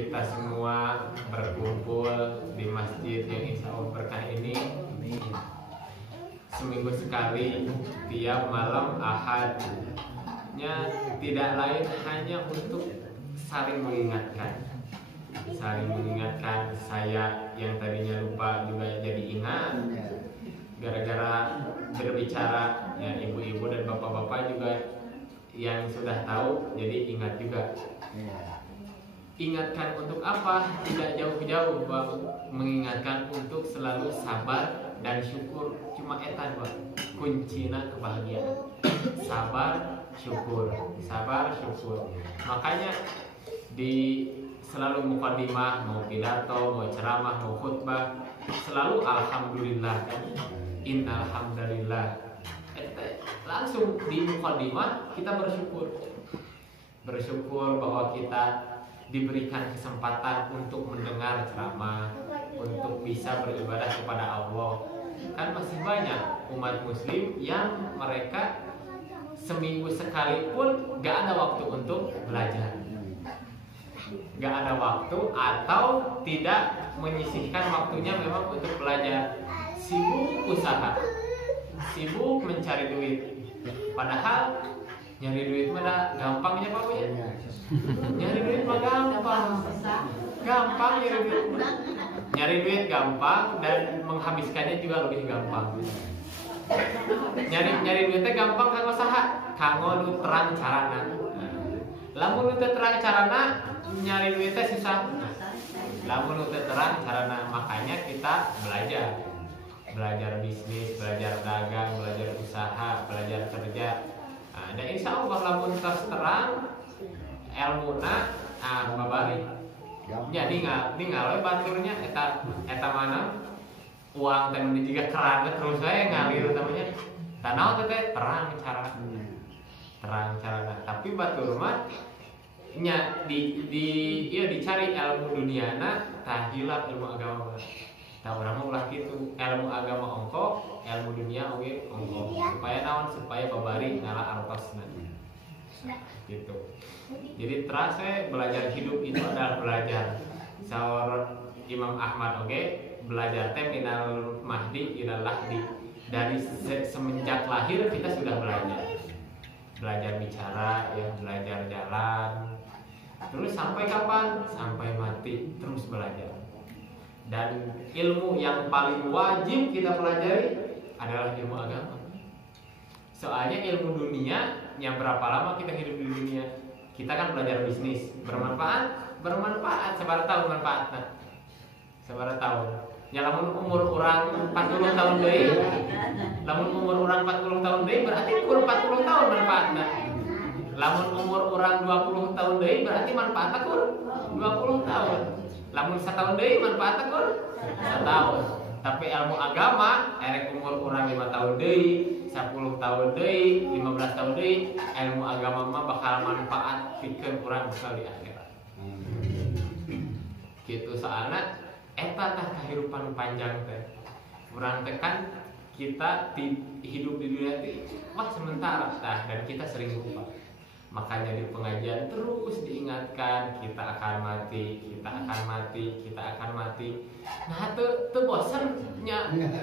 kita semua berkumpul di masjid yang insya Allah berkah ini seminggu sekali tiap malam Ahadnya, tidak lain hanya untuk saling mengingatkan saya yang tadinya lupa juga jadi ingat gara-gara berbicara ya, ibu-ibu dan bapak-bapak juga yang sudah tahu jadi ingat juga. Ingatkan untuk apa? Tidak jauh-jauh Bang, mengingatkan untuk selalu sabar dan syukur. Cuma etan Bang, kuncinya kebahagiaan. Sabar, syukur. Makanya di selalu mukadimah, mau pidato, mau ceramah, mau khutbah, selalu alhamdulillah kan. Innal hamdalillah. Langsung di mukadimah kita bersyukur bahwa kita diberikan kesempatan untuk mendengar ceramah, untuk bisa beribadah kepada Allah. Kan masih banyak umat muslim yang mereka seminggu sekali pun gak ada waktu untuk belajar, gak ada waktu atau tidak menyisihkan waktunya memang untuk belajar. Sibuk usaha, sibuk mencari duit. Padahal nyari duit mana gampangnya Pak ya? Nyari duit mah gampang nyari duit gampang dan menghabiskannya juga lebih gampang. Nyari duitnya gampang kanggo saha? Kanggo nu terang carana. Lamun nu terang carana nyari duitnya susah. Lamun nu terang carana, makanya kita belajar bisnis, belajar dagang, belajar usaha, belajar kerja. Dan insya Allah lamun terus terang ilmuna babari. Jadi ngalih baturnya eta mana uang teh juga keran terus saya ngalir namanya. Tanah teh terang cara. Tapi batur mah nya dicari ilmu duniana tah hilap ilmu agama. Tah urang mah ulah kitu, ilmu agama ongko, ilmu dunia oge ongko. Supaya babari ngalah artosna. Gitu. Jadi terasa belajar hidup itu adalah belajar. Saur Imam Ahmad belajar teh minal mahdi ilal lahdi. Dari semenjak lahir kita sudah belajar bicara, ya, belajar jalan. Terus sampai kapan? Sampai mati terus belajar. Dan ilmu yang paling wajib kita pelajari adalah ilmu agama. Soalnya ilmu dunia, yang berapa lama kita hidup di dunia? Kita kan belajar bisnis, bermanfaat, sebar tahun manfaatnya. Sebar tahun. Ya lamun umur orang 40 tahun deui. Lamun umur orang 40 tahun deui berarti kurang 40 tahun manfaatnya. Lamun umur orang 20 tahun deui berarti manfaatnya kurang 20 tahun. Lamun 1 tahun deui manfaatnya kurang 1 tahun. Tapi ilmu agama erek umur orang 5 tahun deui, 10 tahun deui, 15 tahun deui, ilmu agama mah bakal manfaat pikeun urang sekali akhirat. Gitu soalna eta tah kahirupan panjang teh. Urang teh kan kita hidup di dunia teh wah sementara tah dan kita sering lupa. Makanya di pengajian terus diingatkan kita akan mati. Nah tuh bosan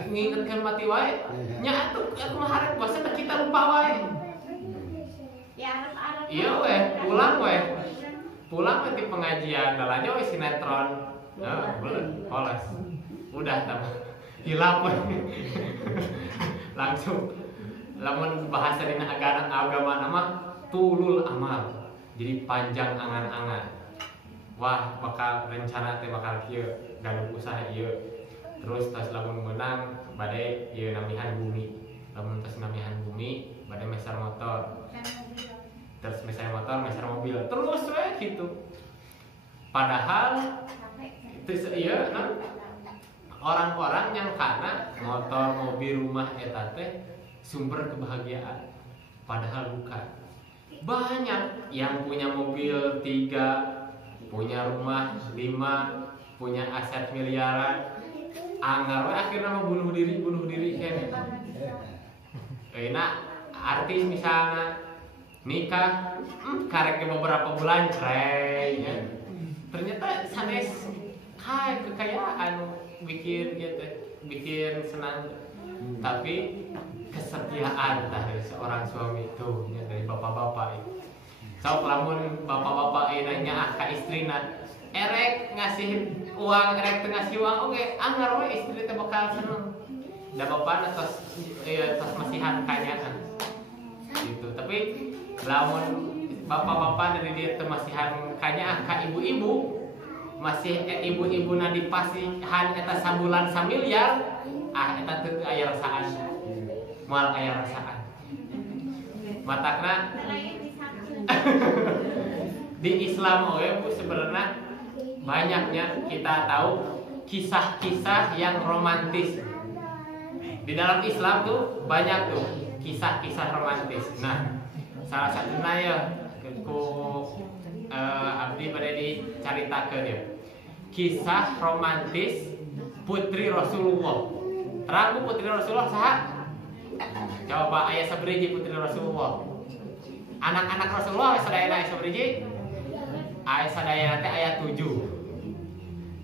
ngingetkan mati wae. Nya atuh aku harap bosan kita lupa wae. Iya weh, pulang di pengajian dalanya weh sinetron. Belum, polos. Udah hilap langsung. Lamun bahasa dina agama nama tulul amal, jadi panjang angan-angan. Wah bakal rencana teh bakal kieu gaduh usaha ieu. Terus tas lamun menang bade ieu namihan bumi. Lamun tas namihan bumi bade meser motor. Terus meser mobil. Terus we gitu. Padahal itu ieu orang-orang yang kana motor, mobil, rumah eta teh sumber kebahagiaan. Padahal bukan. Banyak yang punya mobil 3, punya rumah 5, punya aset miliaran, anggar we akhirnya mau bunuh diri kene. Nah, artis misalnya nikah, karek beberapa bulan cerai ya. ternyata sanes kekayaan bikin gitu, bikin senang. Tapi kesetiaan dari seorang suami itu ya, dari bapak-bapak itu. So lamun bapak-bapak ini nanya ke istrina, erek ngasih uang, erek ngasih uang, oke, anggar we istri teh bakal seneng. Da bapak tos masihan kanyaan. Gitu. Tapi lamun bapak-bapak dari dia teh masihan kanyaan ka ibu-ibu, masih ibu-ibu na dipasihan eta sabulan samiliar, eta teu aya rasaan. Moal aya rasaan. Matakna di Islam Bu sebenarnya banyaknya kita tahu kisah-kisah yang romantis. Di dalam Islam tuh banyak tuh kisah-kisah romantis. Nah, salah satunya ya abdi pada dicaritakeun ya. Kisah romantis putri Rasulullah. Terang putri Rasulullah saha? Coba ayat sabriji putri Rasulullah. Anak-anak Rasulullah sadayana ayat sabriji? Ayat sadayana teh ayat 7.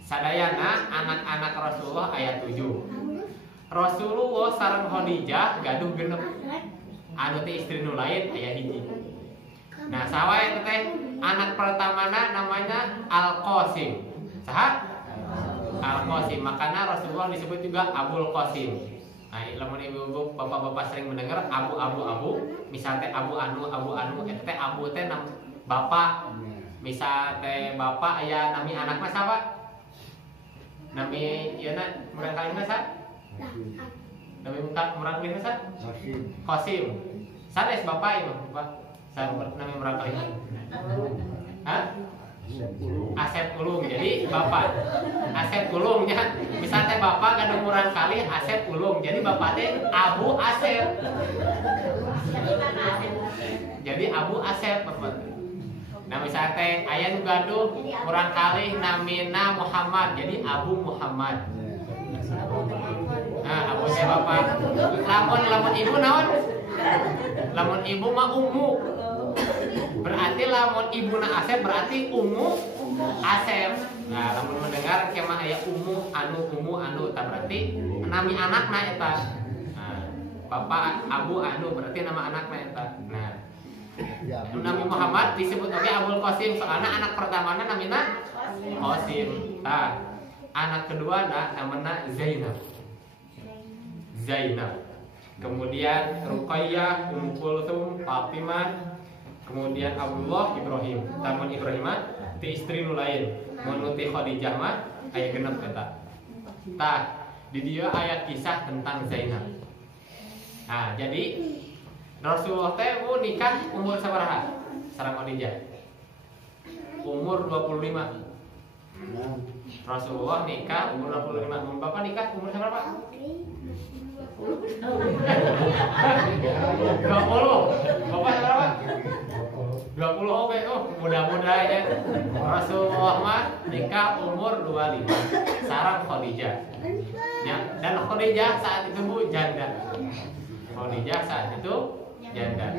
Sadayana anak-anak Rasulullah ayat 7. Rasulullah sareng Khadijah gaduh genep. Anu teh istri nu lain aya hiji. Nah, saha teh anak pertamana namanya Al-Qasim. Saha? Al-Qasim. Makanya Rasulullah disebut juga Abul Qasim. Nah, lamun ibu-ibu bapak-bapak sering mendengar abu, misalnya abu anu, eta teh abu teh nam bapak. Misal teh bapak aya nami anakna saha? Nami ieu na murang kalina saha? Nami murang kalina saha? Qasim. Sanes bapak ieu Bapak. Nami murang kalina. Hah? Asep Ulung. Jadi bapak Asep Ulungnya. Misalnya bapak gadung murang kali Asep Ulung. Jadi bapak teh Abu Asep. Jadi Abu Asep bapak. Nah misalnya teh aya nu gaduh murang kali namina Muhammad. Jadi Abu Muhammad. Nah Abu teh bapak. Lamun ibu naon? Lamun ibu mah Ummu. Berarti lamun ibuna Asep berarti Ummu Asep. Nah, lamun mendengar kemah aya Ummu anu, tak berarti nami anakna eta. Nah, bapak Abu anu berarti nama anakna eta. Nah, Nabi Muhammad disebut oge Abul Qasim soalna anak pertamana namina Qasim. Nah, anak kedua namanya Zainab. Kemudian Ruqayyah, Ummu Kulthum, Fatimah, kemudian Abdullah, Ibrahim. Tamun Ibrahim ti istri nu lain. Mun ti Khadijah mah aya genep eta. Tah, di dieu aya kisah tentang Zainab. Nah, jadi Rasulullah teh nikah umur sabaraha? Sareng Khadijah. Umur 25. Rasulullah nikah umur 25. Mun Bapak nikah umur berapa? 20. Bapak berapa? 20 oke. Oh, mudah-mudah ya. Rasulullah mah nikah umur 25 sareng Khadijah. Ya, dan Khadijah saat itu Bu janda. Khadijah saat itu janda.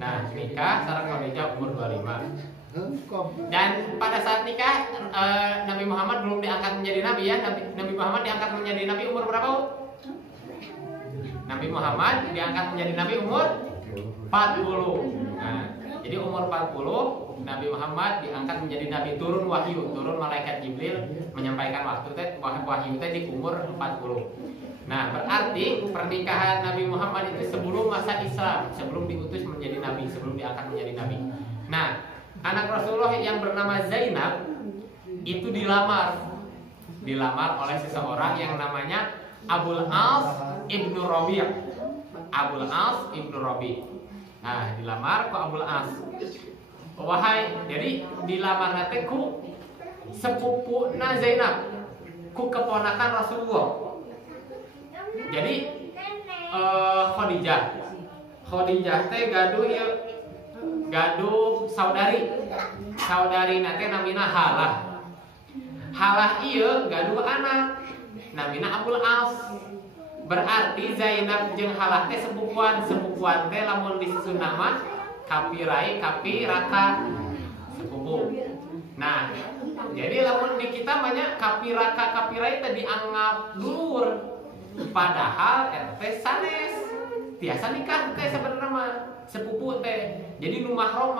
Nah, nikah sareng Khadijah umur 25. Dan pada saat nikah Nabi Muhammad belum diangkat menjadi nabi ya. Nabi Muhammad diangkat menjadi nabi umur berapa, Bu? Nabi Muhammad diangkat menjadi nabi umur 40. Nah, jadi umur 40 Nabi Muhammad diangkat menjadi nabi, turun wahyu, turun malaikat Jibril menyampaikan wahyu teh di umur 40. Nah, berarti pernikahan Nabi Muhammad itu sebelum masa Islam, sebelum diutus menjadi nabi, sebelum diangkat menjadi nabi. Nah, anak Rasulullah yang bernama Zainab itu dilamar oleh seseorang yang namanya Abul As ibnu Rabi'. Abul As ibnu Rabi'. Nah, dilamar ku Abul As. Jadi dilamar nate ku sepupuna Zainab, ku keponakan Rasulullah. Jadi Khadijah teh gaduh saudari nate namina Halah ieu gaduh anak namina Abul As. Berarti Zainab jeung Halah teh sepupuan teh lamun disusun nama kapi raka sepupu. Nah, Jadi lamun di kita banyak kapira itu dianggap dulur. Padahal RT sanes. Tiasa nikah teh sebenarnya mah sepupu teh. Jadi nu mahram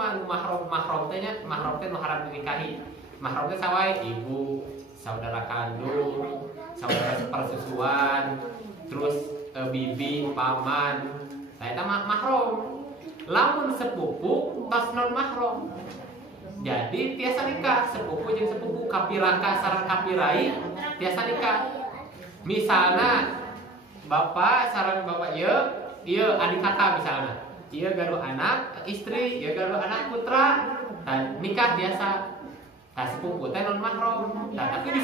teh nya mahram teh nu harap dinikahi. Mahram teh sawai ibu, saudara kandung, saudara sepersusuan, terus bibi, paman. Nah eta mah mahram. Lamun sepupu tos non mahram. Jadi tiasa nikah sepupu jeung sepupu kapiraka sareng kapirai tiasa nikah. Misalna bapak sareng bapak ieu adik kakak misalna. Ieu gaduh anak istri, ieu gaduh anak putra. Tah nikah biasa. Tah sepupu teh non mahram. Tah tapi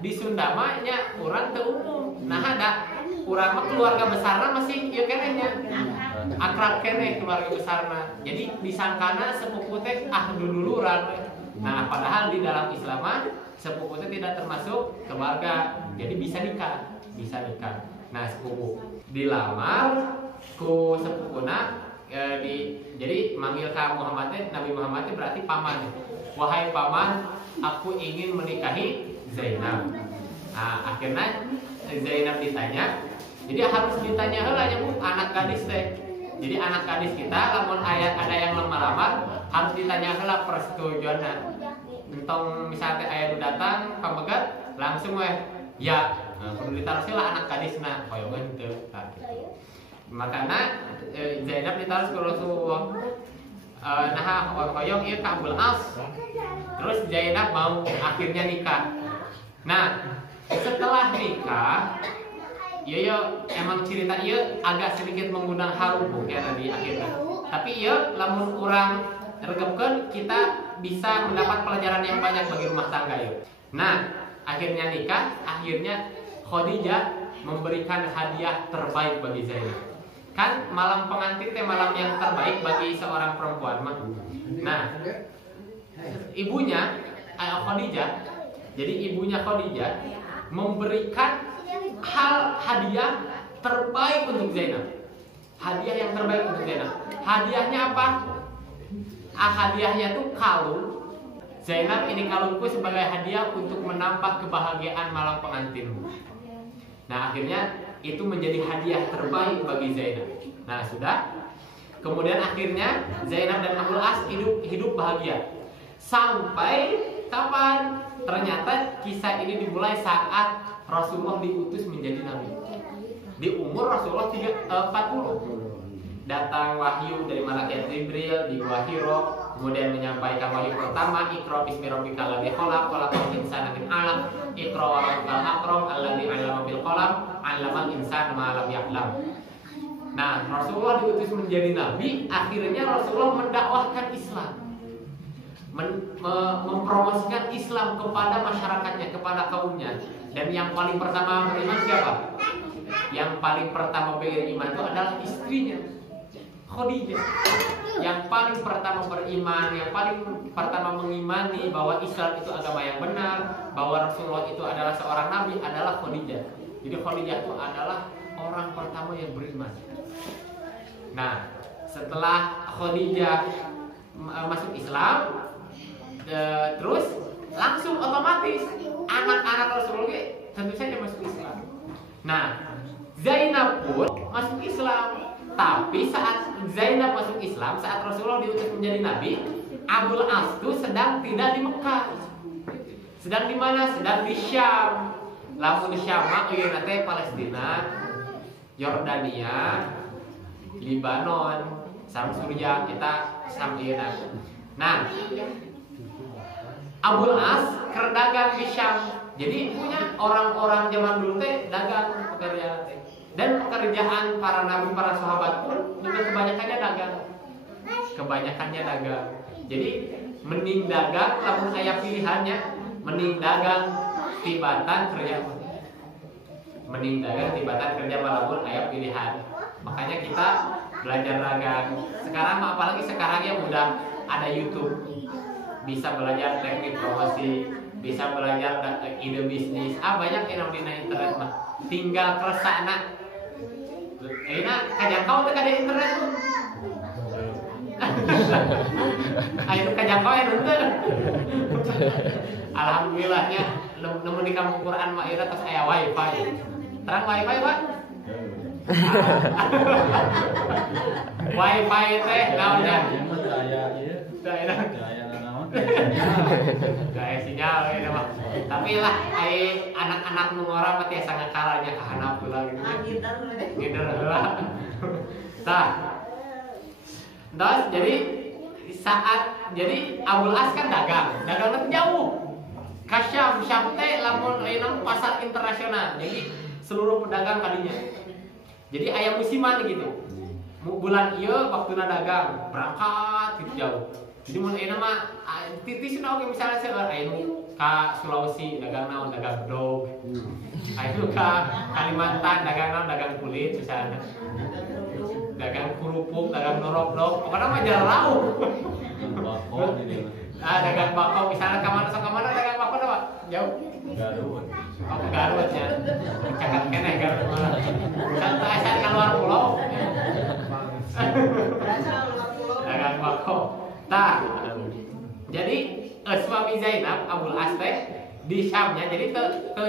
di Sunda mah nya urang teu umum. Nah ada urang mah keluarga besarna masih ieu keneh nya. Akrab keneh keluarga besarna. Jadi disangkana sepupu teh dululuran. Nah, padahal di dalam Islam sepupu teh tidak termasuk keluarga. Jadi bisa nikah. Nah, sepupu dilamar ku sepupuna jadi manggil ka Muhammad teh Nabi Muhammad teh berarti paman. Wahai paman, aku ingin menikahi Zainab. Nah, akhirnya Zainab ditanya. Jadi harus ditanya heula nya Bu, anak gadis teh. Jadi anak gadis kita lamun ada yang lamar harus ditanya heula persetujuanna. Entong misalnya aya nu datang pamegat langsung weh ya. Perlu ditaruh lah anak gadisna koyongan teu gitu. Makana Zainab ditaruh ke Rasulullah. Nah koyong ieu ka Abul As. Terus Zainab mau akhirnya nikah. Nah, setelah nikah emang cerita iya agak sedikit mengundang haru ya di akhirnya. Tapi iya lamun kurang regepkeun kita bisa mendapat pelajaran yang banyak bagi rumah tangga ya. Nah, akhirnya nikah, akhirnya Khadijah memberikan hadiah terbaik bagi Zainab. Kan malam pengantin teh malam yang terbaik bagi seorang perempuan mah. Nah, ibunya Khadijah, jadi ibunya Khadijah memberikan hadiah terbaik untuk Zainab. Hadiah yang terbaik untuk Zainab. Hadiahnya apa? Hadiahnya tuh kalung. Zainab ini kalungku sebagai hadiah untuk menambah kebahagiaan malam pengantinmu. Nah akhirnya itu menjadi hadiah terbaik bagi Zainab. Nah sudah. Kemudian akhirnya Zainab dan Abul As hidup bahagia. Sampai kapan? Ternyata kisah ini dimulai saat Rasulullah diutus menjadi nabi. Di umur Rasulullah 40. Datang wahyu dari malaikat Jibril di Gua Hiro, kemudian menyampaikan wahyu pertama, Iqra bismi rabbikal ladzi khalaq, khalaqal insana min 'alaq, Iqra wa rabbukal akram alladzi 'allama bil qalam, 'allamal insana ma lam ya'lam. Nah, Rasulullah diutus menjadi nabi, akhirnya Rasulullah mendakwahkan Islam. Mempromosikan Islam kepada masyarakatnya, kepada kaumnya. Dan yang paling pertama beriman siapa? Yang paling pertama beriman itu adalah istrinya, Khadijah. Yang paling pertama beriman, yang paling pertama mengimani bahwa Islam itu agama yang benar, bahwa Rasulullah itu adalah seorang nabi adalah Khadijah. Jadi Khadijah itu adalah orang pertama yang beriman. Nah, setelah Khadijah masuk Islam, terus langsung otomatis anak-anak Rasulullah tentu saja masuk Islam. Nah, Zainab pun masuk Islam. Tapi saat Zainab masuk Islam, saat Rasulullah diutus menjadi nabi, Abul As itu sedang tidak di Mekah. Sedang di mana? Sedang di Syam. Lamun di Syam mah ieu teh Palestina, Yordania, Libanon, sareng Suriah kita sam ieu. Nah, Abul As keur dagang di Syam. Jadi punya orang-orang zaman dulu teh dagang pekerjaan teh. Dan pekerjaan para nabi, para sahabat pun juga kebanyakannya dagang. Kebanyakannya dagang. Jadi mending dagang lamun aya pilihannya, mending dagang tibatan kerja. Mending dagang tibatan kerja walaupun aya pilihan. Makanya kita belajar dagang. Sekarang apalagi sekarang ya udah ada YouTube. Bisa belajar teknik promosi, bisa belajar ide bisnis. Banyak yang di internet mah. Tinggal keresana. Enak kajangkau teh ka internet tuh. Ayo kajangkau ya nonton. Alhamdulillahnya nemu di kampung Quran mah ieu tos aya wifi. Terang wifi, Pak? Wifi teh naonnya? Daya ieu. Daya naon? Daya sinyal ini mah. Tapi lah anak-anak nu ngora mah tiasa ngakalanya ka handap heula gitu. Gitu lah. Tah. Terus jadi Abul As kan dagang jauh. Kasyam teh lamun ayeuna pasar internasional. Jadi seluruh pedagang kadinya. Jadi aya musiman gitu. Bulan ieu waktuna dagang, berangkat gitu jauh. Jadi mun ayeuna mah titisna oge misalnya seueur aya nu ka Sulawesi dagang naon dagang dog. Aya nu ka Kalimantan dagang naon dagang kulit misalnya. Dagang kerupuk, dagang norok-norok, pokoknya mah jalan lauk. Dagang bako misalnya kemana dagang bako apa? Jauh. Garut. Oh, ke Garut ya. Cakat keneh Garut mana? Kan asal keluar pulau. Dagang bako. Tah. Jadi suami Zainab Abul As teh di Syamnya, jadi ke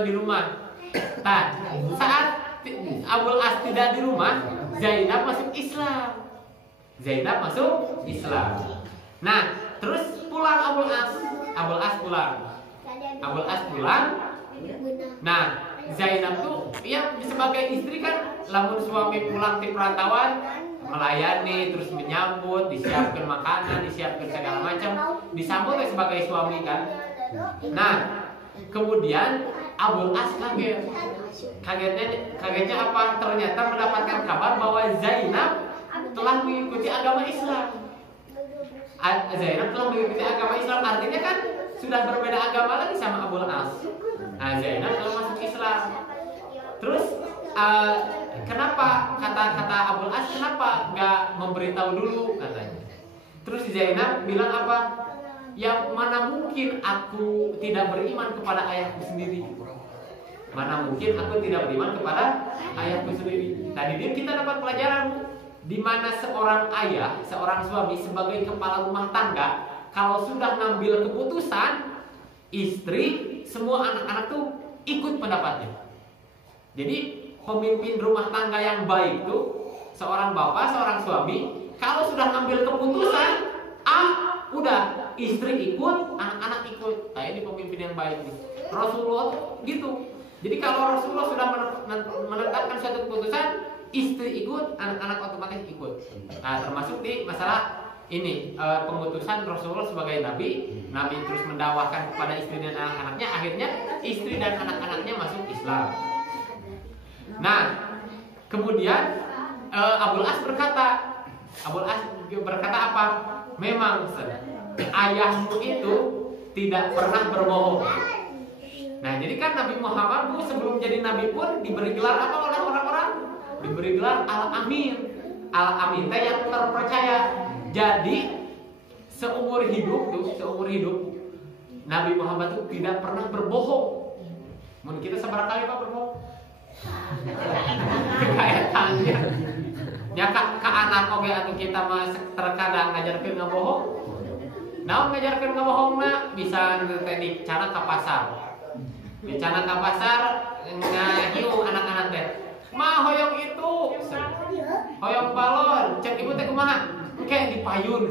di rumah. Tah, saat Abul As tidak di rumah, Zainab masuk Islam. Nah, terus pulang Abul As pulang. Nah, Zainab tuh ya sebagai istri kan, lamun suami pulang di perantauan melayani, terus menyambut, disiapkan makanan, disiapkan segala macam, disambut sebagai suami kan. Nah, kemudian Abul As kagetnya apa? Ternyata mendapatkan kabar bahwa Zainab telah mengikuti agama Islam. Zainab telah mengikuti agama Islam, artinya kan sudah berbeda agama lagi sama Abul As. Nah, Zainab telah masuk Islam. Terus kenapa kata Abul As kenapa nggak memberitahu dulu katanya? Terus Zainab bilang apa? Ya mana mungkin aku tidak beriman kepada ayahku sendiri. Mana mungkin aku tidak beriman kepada ayahku sendiri. Tadi dia kita dapat pelajaran di mana seorang ayah, seorang suami sebagai kepala rumah tangga, kalau sudah ngambil keputusan, istri, semua anak-anak tuh ikut pendapatnya. Jadi pemimpin rumah tangga yang baik tuh seorang bapak, seorang suami, kalau sudah ngambil keputusan, udah istri ikut, anak-anak ikut. Nah, ini pemimpin yang baik nih. Rasulullah gitu. Jadi kalau Rasulullah sudah menetapkan suatu keputusan, istri ikut, anak-anak otomatis ikut. Nah, termasuk di masalah ini pengutusan Rasulullah sebagai nabi terus mendakwahkan kepada istri dan anak-anaknya, akhirnya istri dan anak-anaknya masuk Islam. Nah, kemudian Abul As berkata apa? Memang ayahmu itu tidak pernah berbohong. Nah, jadi kan Nabi Muhammad sebelum jadi nabi pun diberi gelar apa oleh orang-orang? Diberi gelar Al-Amin. Al-Amin teh yang terpercaya. Jadi seumur hidup Nabi Muhammad itu tidak pernah berbohong. Mungkin kita seberapa kali Pak berbohong? Kekayaannya. Ya ka anak oge atuh kita mah terkadang ngajarkeun ngabohong. Naon ngajarkeun ngabohongna? Bisa teh di cara ka pasar. Di cara ka pasar ngahiu anak-anak teh. Mah hoyong itu. Hoyong balon, cek ibu teh kumaha? Engke dipayun.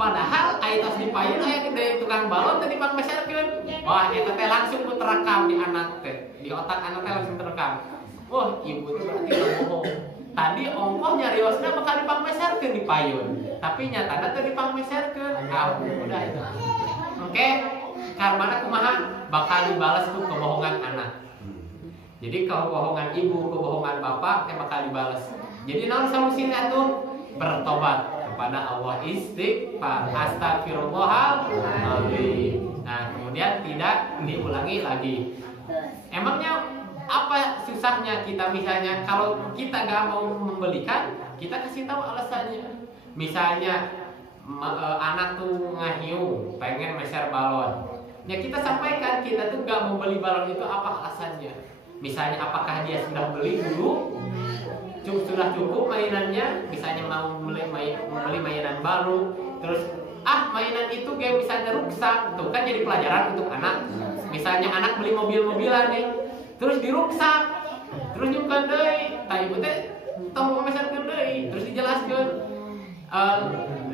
Padahal aya tos dipayun aya di tukang balon teh dipangmeserkeun. Wah, eta teh langsung terekam di anak teh. Di otak anak teh langsung terekam. Wah, ibu teh berarti ngabohong. Tadi ongkoh nyariosna bakal dipangmeserkeun di payun, tapi nyatana teh dipangmeserkeun. Udah itu. Oke, karmana kumaha bakal dibalas tuh kebohongan anak. Jadi kebohongan ibu, kebohongan bapak teh bakal dibalas. Jadi naon solusinya tuh? Bertobat kepada Allah, istighfar, astagfirullahaladzim. Nah, kemudian tidak diulangi lagi. Emangnya apa susahnya kita misalnya kalau kita gak mau membelikan, kita kasih tahu alasannya. Misalnya anak tuh ngahiu pengen meser balon, ya kita sampaikan kita tuh gak mau beli balon itu apa alasannya. Misalnya apakah dia sudah beli dulu sudah cukup mainannya, misalnya mau membeli mainan baru, terus mainan itu game misalnya rusak, tuh kan jadi pelajaran untuk anak. Misalnya anak beli mobil-mobilan nih, terus diruksak, terus nyukan deui, tah ibu teh tong pameserkeun deui, terus dijelaskeun.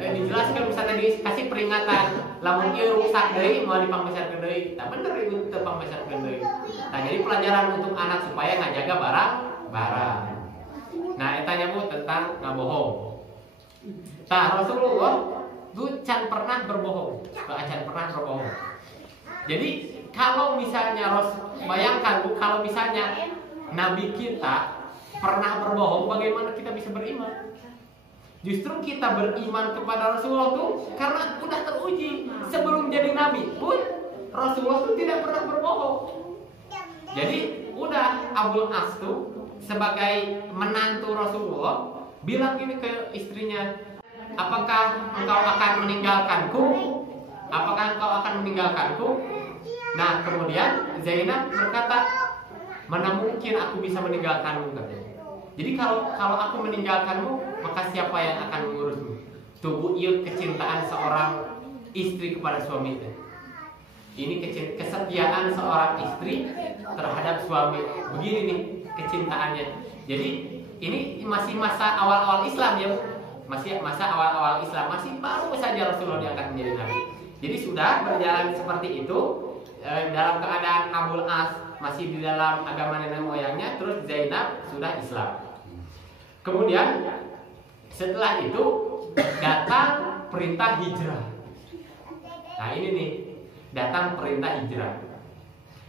Dijelaskan misalnya dikasih peringatan, lamun ieu rusak deui mau dipameserkeun deui, tah bener ibu teu pameserkeun deui. Nah, jadi pelajaran untuk anak supaya ngajaga barang. Nah, eta nya Bu tentang ngabohong. Tah Rasulullah itu can pernah berbohong. Jadi kalau misalnya bayangkan Bu, kalau misalnya Nabi kita pernah berbohong, bagaimana kita bisa beriman? Justru kita beriman kepada Rasulullah tuh karena udah teruji. Sebelum jadi Nabi pun Rasulullah tuh tidak pernah berbohong. Jadi udah Abul As tuh sebagai menantu Rasulullah bilang gini ke istrinya, apakah engkau akan meninggalkanku? Nah, kemudian Zainab berkata, mana mungkin aku bisa meninggalkanmu, katanya. Jadi kalau aku meninggalkanmu, maka siapa yang akan mengurusmu? Tubuh ieu kecintaan seorang istri kepada suaminya. Ini kesetiaan seorang istri terhadap suami. Begini nih kecintaannya. Jadi ini masih masa awal-awal Islam ya. Masih masa awal-awal Islam, masih baru saja Rasulullah diangkat menjadi nabi. Jadi sudah berjalan seperti itu dalam keadaan Abul As masih di dalam agama nenek moyangnya, terus Zainab sudah Islam. Kemudian setelah itu datang perintah hijrah. Nah, ini nih, datang perintah hijrah.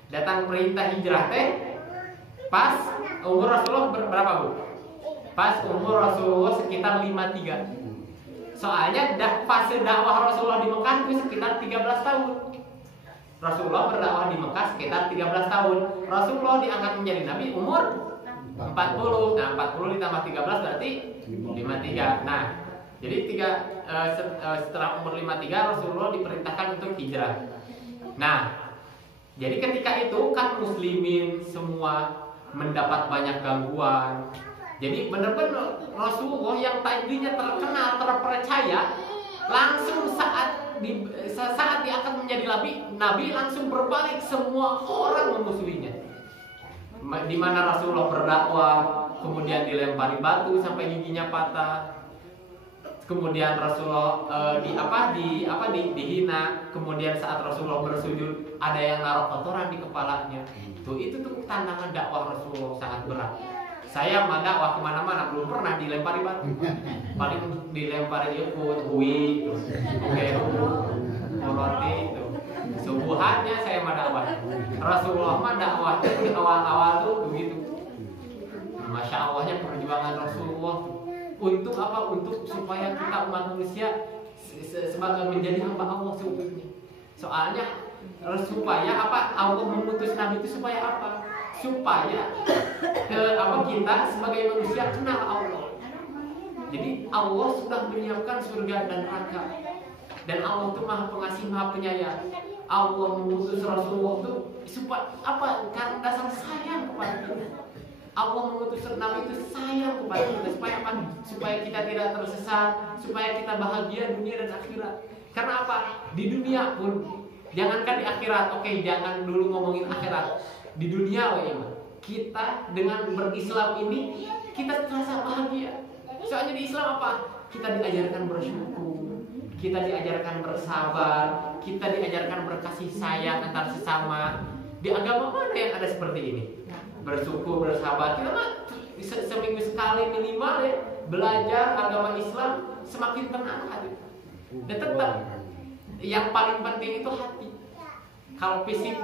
Datang perintah hijrah teh pas umur Rasulullah berapa, Bu? Pas umur Rasulullah sekitar 53. Soalnya fase dakwah Rasulullah di Mekah itu sekitar 13 tahun. Rasulullah berdakwah di Mekah sekitar 13 tahun. Rasulullah diangkat menjadi nabi umur 40. Nah, 40 ditambah 13 berarti 53. Nah, jadi setelah umur 53 Rasulullah diperintahkan untuk hijrah. Nah, jadi ketika itu kan muslimin semua mendapat banyak gangguan. Jadi benar-benar Rasulullah yang tadinya terkenal, terpercaya, langsung saat dia akan menjadi nabi langsung berbalik, semua orang memusuhinya. Di mana Rasulullah berdakwah, kemudian dilempari batu sampai giginya patah. Kemudian Rasulullah dihina. Kemudian saat Rasulullah bersujud ada yang naruh kotoran di kepalanya. Itu tuh tantangan dakwah Rasulullah sangat berat. Saya dakwah kemana-mana belum pernah dilempari batu. Paling dilempari ikut hui, roti itu. Subuhannya saya dakwah. Rasulullah dakwah di awal-awal tuh begitu. Masya Allahnya perjuangan Rasulullah untuk apa? Untuk supaya kita umat manusia sebagai menjadi hamba Allah seutuhnya. Soalnya supaya apa? Allah mengutus Nabi itu supaya apa? Supaya kita sebagai manusia kenal Allah. Jadi Allah sudah menyiapkan surga dan neraka. Dan Allah itu Maha Pengasih, Maha Penyayang. Allah mengutus Rasulullah itu supaya apa? Karena dasar sayang kepada kita. Allah mengutus Nabi itu sayang kepada kita supaya apa? Supaya kita tidak tersesat, supaya kita bahagia dunia dan akhirat. Karena apa? Di dunia pun, jangankan di akhirat. Oke, jangan dulu ngomongin akhirat. Di dunia kita dengan berislam ini kita terasa bahagia. Soalnya di Islam apa? Kita diajarkan bersyukur, kita diajarkan bersabar, kita diajarkan berkasih sayang antar sesama. Di agama mana yang ada seperti ini? Bersyukur, bersabar. Kita mah seminggu sekali minimal ya belajar agama Islam, semakin tenang hati. Dan tetap yang paling penting itu hati. Kalau fisik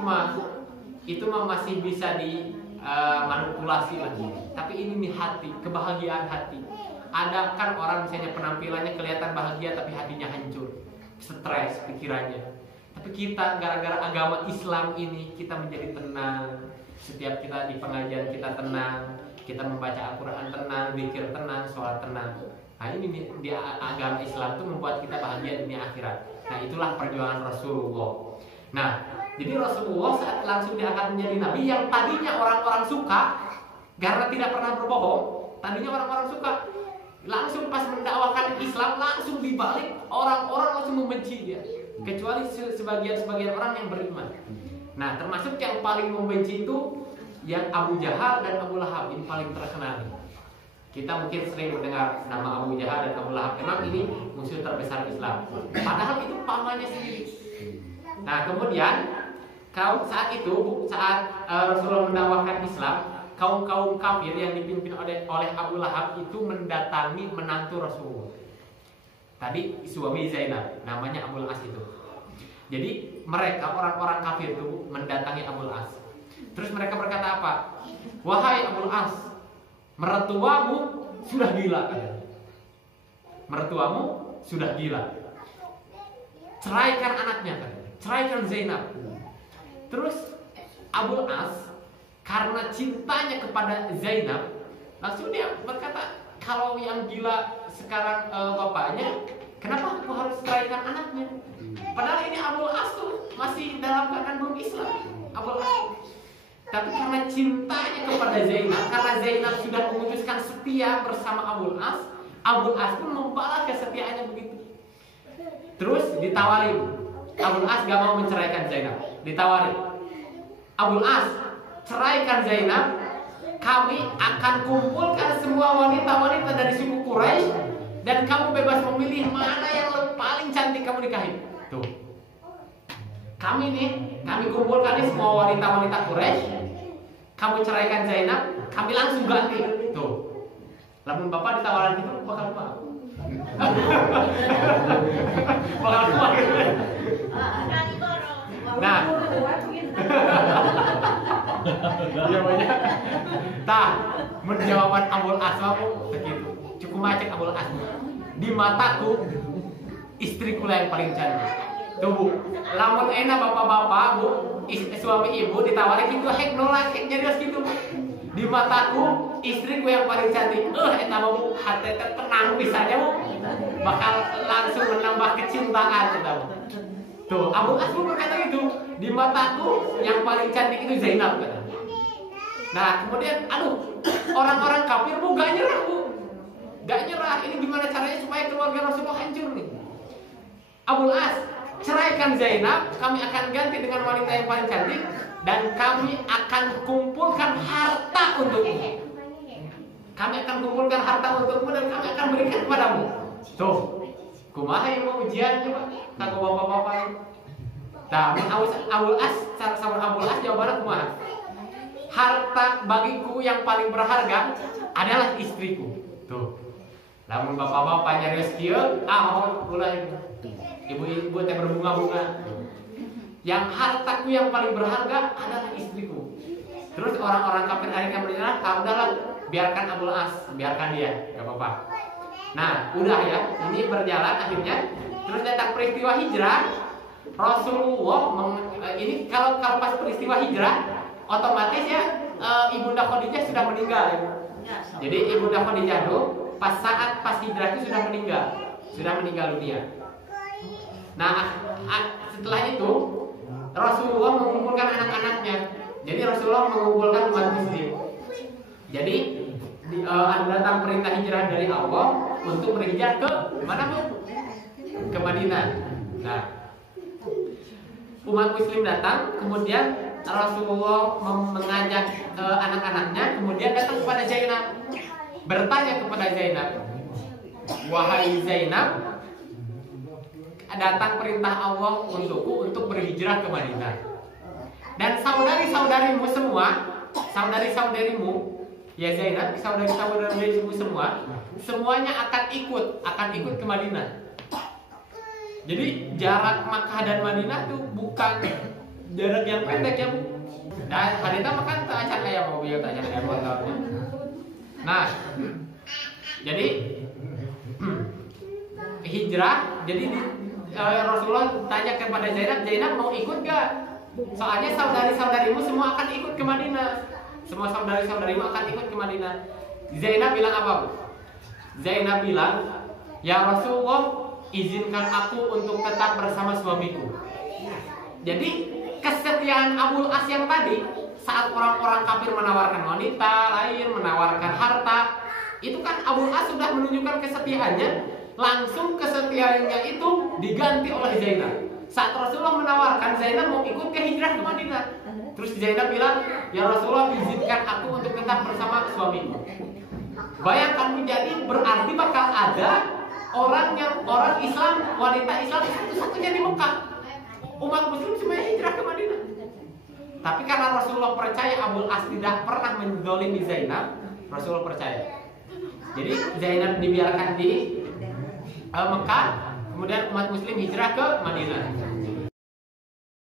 itu masih bisa dimanipulasi lagi. Tapi ini nih hati, kebahagiaan hati. Ada kan orang misalnya penampilannya kelihatan bahagia tapi hatinya hancur, stres pikirannya. Tapi kita gara-gara agama Islam ini kita menjadi tenang. Setiap kita di pengajian kita tenang, kita membaca Al-Quran tenang, zikir tenang, sholat tenang. Nah ini di agama Islam itu membuat kita bahagia dunia akhirat. Nah itulah perjuangan Rasulullah. Nah jadi Rasulullah saat langsung diangkat menjadi nabi yang tadinya orang-orang suka karena tidak pernah berbohong. Tadinya orang-orang suka. Langsung pas mendakwakan Islam langsung dibalik, orang-orang langsung membenci dia. Kecuali sebagian orang yang beriman. Nah, termasuk yang paling membenci itu yang Abu Jahal dan Abu Lahab, ini paling terkenal. Kita mungkin sering mendengar nama Abu Jahal dan Abu Lahab. Memang ini musuh terbesar Islam. Padahal itu pamannya sendiri. Nah, kemudian saat Rasulullah mendakwakan Islam, kaum kafir yang dipimpin oleh Abu Lahab itu mendatangi menantu Rasulullah. Tadi suami Zainab, namanya Abul As itu. Jadi mereka orang-orang kafir itu mendatangi Abul As. Terus mereka berkata apa? Wahai Abul As, mertuamu sudah gila. Mertuamu sudah gila. Ceraikan anaknya, ceraikan Zainab. Terus Abul As karena cintanya kepada Zainab, langsung dia berkata, kalau yang gila sekarang bapaknya, kenapa aku harus ceraikan anaknya? Padahal ini Abul As tuh masih dalam keadaan belum Islam. Abul As. Tapi karena cintanya kepada Zainab, karena Zainab sudah memutuskan setia bersama Abul As pun membalas kesetiaannya begitu. Terus ditawarin, Abul As gak mau menceraikan Zainab. Ditawarin, Abul As, ceraikan Zainab, kami akan kumpulkan semua wanita-wanita dari suku Quraisy dan kamu bebas memilih mana yang paling cantik kamu nikahin. Tuh. Kami kumpulkan nih semua wanita-wanita Quraisy. Kamu ceraikan Zainab, kami langsung ganti. Tuh. Lamun bapak ditawaran itu bakal apa? Bakal apa? Nah. Jawabannya, menjawaban Abul As begitu. Cukup macet Abul As. Di mataku istriku lah yang paling cantik. Tuh Bu, lamun enak bapak-bapak Bu, suami ibu ditawarin gitu, hek nolak, hek jadi gitu. Di mataku istriku yang paling cantik. Eta Bu, hati tenang pisahnya Bu. Bakal langsung menambah kecintaan kita Bu. Tuh, Abul As berkata gitu, di mataku yang paling cantik itu Zainab kata. Nah, kemudian orang-orang kafir Bu gak nyerah Bu. Gak nyerah, ini gimana caranya supaya keluarga Rasulullah hancur nih. Abul As, ceraikan Zainab, kami akan ganti dengan wanita yang paling cantik dan kami akan kumpulkan harta untukmu. Kami akan kumpulkan harta untukmu dan kami akan berikan kepadamu. Tuh, kumaha yang mau ujiannya Pak? Kata bapak-bapak. Nah, Abul As jawabannya kumaha? Harta bagiku yang paling berharga adalah istriku. Tuh. Lamun bapak-bapak nyarios kieu, mulai ibu-ibu teh berbunga-bunga. Yang hartaku yang paling berharga adalah istriku. Terus orang-orang kafir akhirnya menyerah, udahlah, biarkan Abul As, biarkan dia, enggak apa-apa. Nah, udah ya, ini berjalan akhirnya. Terus datang peristiwa hijrah. Rasulullah ini kalau pas peristiwa hijrah, otomatis ya Ibunda Khadijah sudah meninggal ya. Jadi Ibunda Khadijah itu pas hijrah itu sudah meninggal dunia. Nah, setelah itu Rasulullah mengumpulkan anak-anaknya. Jadi Rasulullah mengumpulkan umat muslim. Jadi ada datang perintah hijrah dari Allah untuk berhijrah ke mana Bu? Ke Madinah. Nah, umat muslim datang, kemudian Rasulullah mengajak anak-anaknya, kemudian datang kepada Zainab, bertanya kepada Zainab, wahai Zainab, datang perintah Allah untukku untuk berhijrah ke Madinah. Dan saudari-saudarimu semua, saudari-saudarimu, ya Zainab, saudari-saudarimu semua, semuanya akan ikut ke Madinah. Jadi jarak Makkah dan Madinah itu bukan jarak yang pendek ya Bu. Nah, hadita makan tak acan ayam mau biar tak acan ayam tahunnya. Nah, jadi hijrah, jadi Rasulullah tanya kepada Zainab mau ikut gak? Soalnya saudari-saudarimu semua akan ikut ke Madinah. Semua saudari-saudarimu akan ikut ke Madinah. Zainab bilang apa Bu? Zainab bilang, ya Rasulullah, izinkan aku untuk tetap bersama suamiku. Jadi kesetiaan Abul As yang tadi, saat orang-orang kafir menawarkan wanita lain, menawarkan harta, Itu kan Abu As sudah menunjukkan kesetiaannya, langsung kesetiaannya itu diganti oleh Zainab. Saat Rasulullah menawarkan Zainab mau ikut ke hijrah ke Madinah, terus Zainab bilang, ya Rasulullah izinkan aku untuk tetap bersama suamiku. Bayangkan, menjadi berarti bakal ada orang Islam, wanita Islam satu-satunya di Mekah. Umat Muslim semuanya hijrah ke Madinah. Tapi karena Rasulullah percaya Abu As tidak pernah menzalimi Zainab, Rasulullah percaya. Jadi Zainab dibiarkan di Mekah, kemudian umat Muslim hijrah ke Madinah.